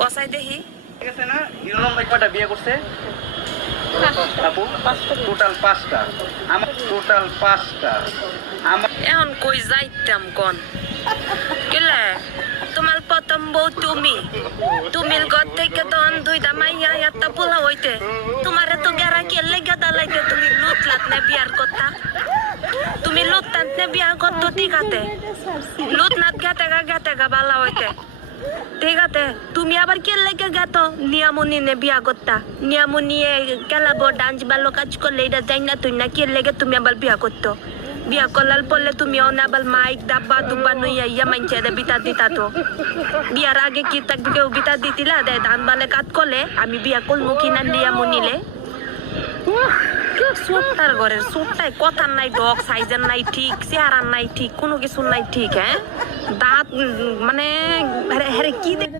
কসাই দেখি ঠিক আছে না? হিরো লম্বাই কয়টা বিয়ে করছে আপু? টোটাল 5টা। আমার টোটাল 5টা। আমার এখন কই যাইতাম কোন কেলে তোমার প্রথম বউ তুমির ঘর থেকে তখন দুইটা মাইয়া একটা পোলা হইতে তোমার তো গেরা কে লেগে দালাইতে তুমি লুটলাত না বিয়ার কথা তুমি লুটতাত না বিয়া করতো ঠিক আছে লুটনাথ গেতে গা বালা হইতে ঠিক আছে তুমি আবার কে লেগে গেত নিয়ামনি নে বিয়া করতা নিয়ামনি কেলাবো ডান্স ভালো কাজ করলে এটা যাই না তুই না কে লেগে তুমি আবার বিয়া করতো বিয়া করলার পরলে তুমি অনাবাল মাইক ডাব্বা দুব্বা নইয়া ইয়া মাইনছে বিতা দিতা তো বিয়ার আগে কি তাকে কেউ বিতা দিতিলা দে ধান বালে কাট করলে আমি বিয়া করবো কিনা নিয়ামনিলে সোটটার ঘরের সোটটাই কথার নাই ডগ সাইজের নাই ঠিক চেহারার নাই ঠিক কোনো কিছু নাই ঠিক হ্যাঁ দাঁত মানে কি